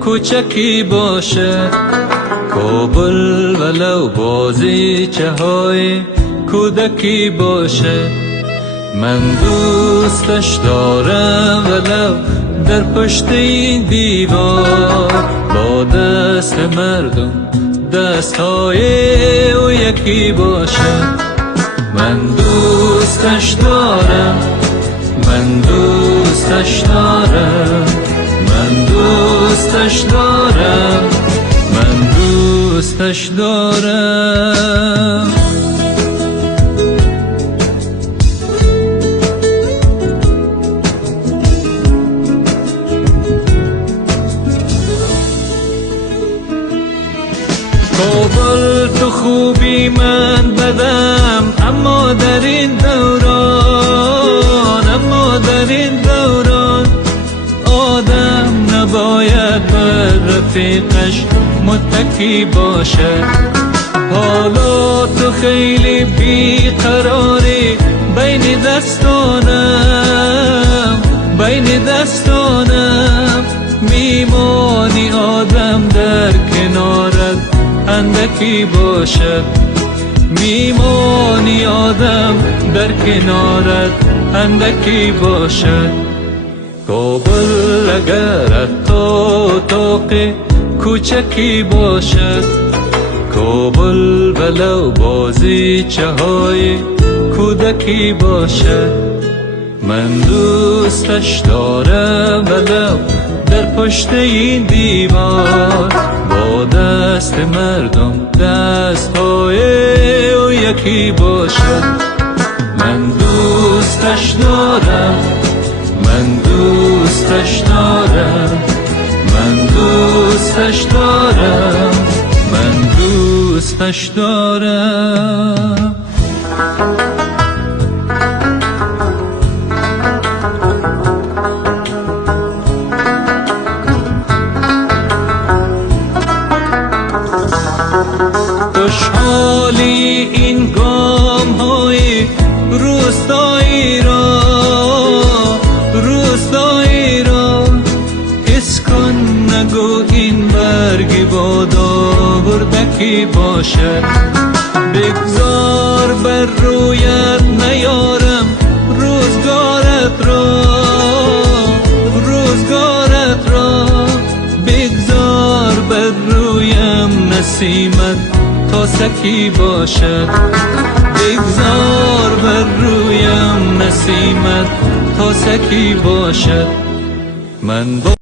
کوچکی باشه، کابل ولو بازیچه های کودکی باشه. من دوستش دارم ولو در پشت این دیوار، با دست مردم دستهای او یکی باشه. من دوستش دارم، من دوستش دارم، من دوستش دارم، من دوستش دارم. کابل تو خوبی من بدم، اما در این دوران، اما در این دوران آدم نباید بر رفیقش متکی باشه. حالا تو خیلی بیقراری بین دستانم، بین دستانم میمانی آدم در کنارت اندکی باشد، میمانی آدم در کنارت اندکی باشد. کابل اگر تو اتاق کوچکی باشد، کابل ولو بازیچه های کودکی باشد. من دوستش دارم ولو در پشت این دیوار، با دست مردم دستهای او یکی باشد. من دوستش دارم، من دوستش دارم، من دوستش دارم، من دوستش دارم. خوشحالی این گام های روستایی را، روستایی را حس کن، نگو این برگی بادا بردکی باشد. بگذار بر رویت نیارم روزگارت را، روزگارت را بگذار بر رویم نسیمت تا سکی باشد. بگذار بر رویم نسیمت تا سکی باشد. من